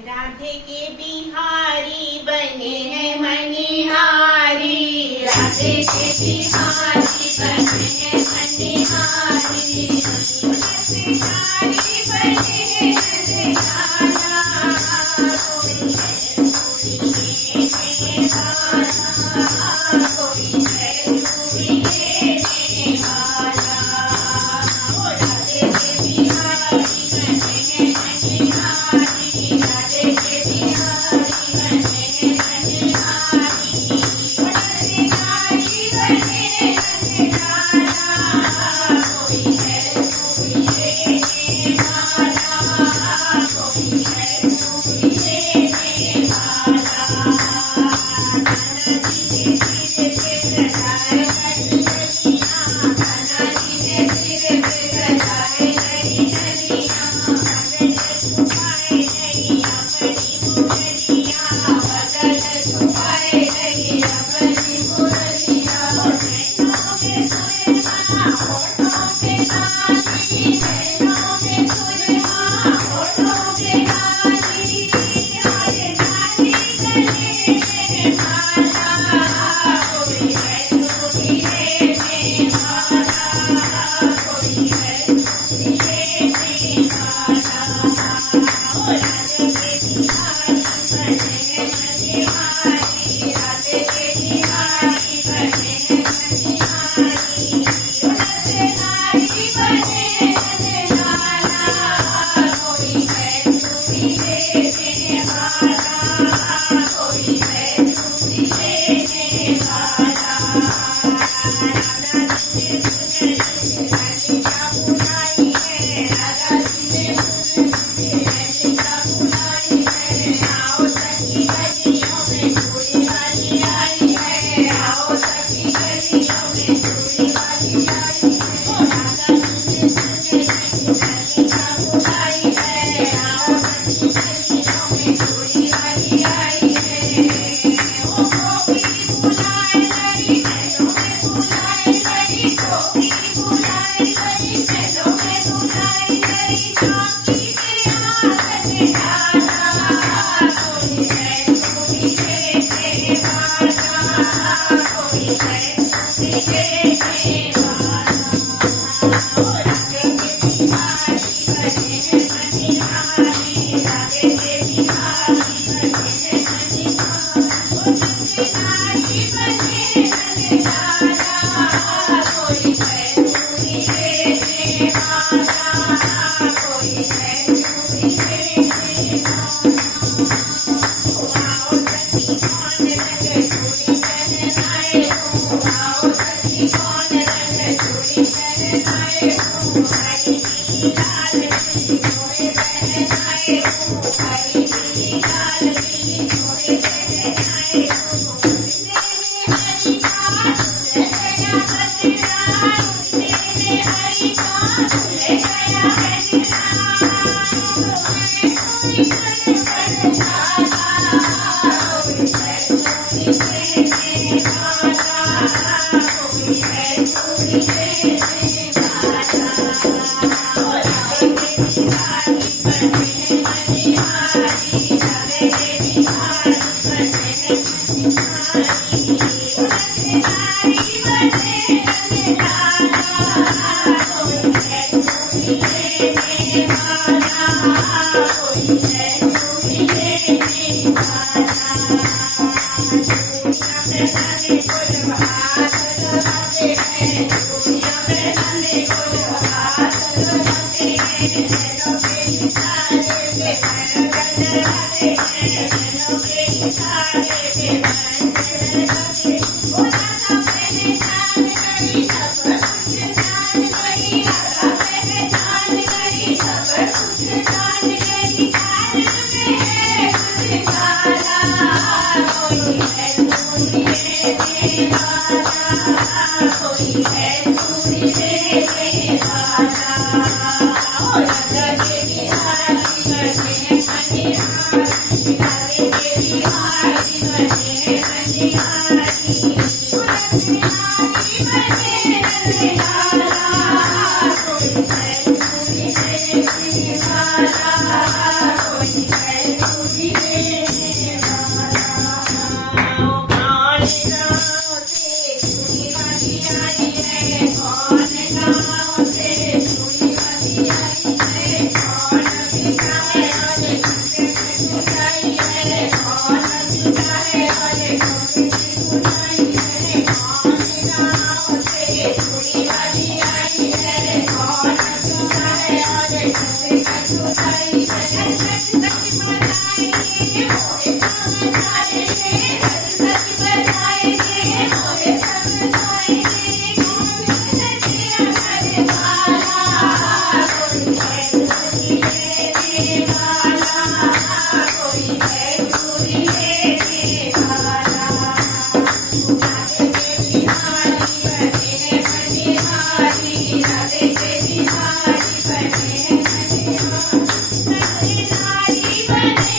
राधे के बिहारी बने हैं मनिहारी, राधे के बिहारी बने हैं मनिहारी, बिहारी बने हैं नंदलाला, कोई है कोई है वाला, कोई है कोई है वाला। ओ राधे के बिहारी बने हैं मनिहारी, राधे के बिहारी बने हैं मनिहारी, नंदलारी बने हैं नंदलाला, कोई है कोई है वाला, कोई है कोई है वाला। तानाजी ने सिर पे सजाए नरी नरियाँ, तानाजी ने सिर पे सजाए नरी नरियाँ, बदन छुपाए नहीं अपनी मुरलियाँ, बदन छुपाए नहीं अपनी मुरलियाँ। नैनों में सुरमा, होठों पे लाली, नैनों में सुरमा, होठों पे लाली, हरे लाली गले में माला, कोई है कोई है वाला, कोई है कोई है वाला। ओ राधे के बिहारी बने हैं मनिहारी, राधे के बिहारी बने हैं मनिहारी, नंदलारी बने हैं नंदलाला, कोई है कोई है वाला, कोई है कोई है वाला। राधा जी ने सुन ललिता बुलाई है, राधा जी ने सुन ललिता बुलाई है, आओ सखी गलियों में चूड़ी वाली आई है, आओ सखी गलियों में चूड़ी वाली आई है। ओ राधा जी ने सुन ललिता बुलाई है, आओ सखी गलियों में चूड़ी वाली आई है। ओ गोपी बुलाए गई नैनों में बुलाए गई, गोपी बुलाए गई नैनों में बुलाए गई, झांकी के आंगन डाला, कोई है कोई है वाला, कोई है कोई है वाला। ओ राधे के बिहारी बने हैं मनिहारी, राधे के बिहारी बने हैं मनिहारी, नंदलारी बने हैं नंदलाला, कोई है कोई है वाला, कोई है कोई है वाला। आओ सखी कौन रंग चूड़ी पहनाए हो, आओ सखी कौन रंग चूड़ी पहनाए हो, हरी पीली लाल पीली मोहे पहनाए हो, हरी पीली लाल पीली मोहे पहनाए हो। मेरे हरि का धुल गया बदला, मेरे हरि का धुल गया बदला, कोई मन जाला, कोई है कोई है वाला, कोई है कोई है वाला। ओ राधे के बिहारी बने हैं मनिहारी, राधे के बिहारी बने हैं मनिहारी, नंदलारी बने हैं नंदलाला, कोई है कोई है वाला, कोई है कोई है वाला। चूड़ियाँ पहनाने को जब हाथ लगाते हैं, चूड़ियाँ पहनाने को जब हाथ लगाते हैं, नैनों के इशारे पे कंगन लगाते हैं, नैनों के इशारे पे कंगन लगाते हैं। ओ राधा पहचान गई सब कुछ जान गई, राधा पहचान गई सब कुछ जान गई, हाथ में है कुछ काला, कोई है कोई है वाला, कोई है कोई है वाला। ओ राधा के बिहारी बने हैं मनिहारी, राधे के बिहारी बने हैं मनिहारी, नंदलारी बने हैं नंदलाला, कोई है कोई है वाला, कोई है कोई अरे छुटे छुटाई है कौन छुटा है अरे छोटे छुटाई है कौन गाँव से चूड़ी वाली आई है कौन छुटा है अरे छोटे छुटाई है सच सच बताएंगे मोरे समझाएंगे सच सच बताएंगे मोरे समझाएंगे कौन है तेरा घर वाला कोई है दूरी लेने वाला कोई है दूरी लेने वाला राधे के बिहारी बने बनिहारी राधे के बिहारी बने बनिहारी नारी बने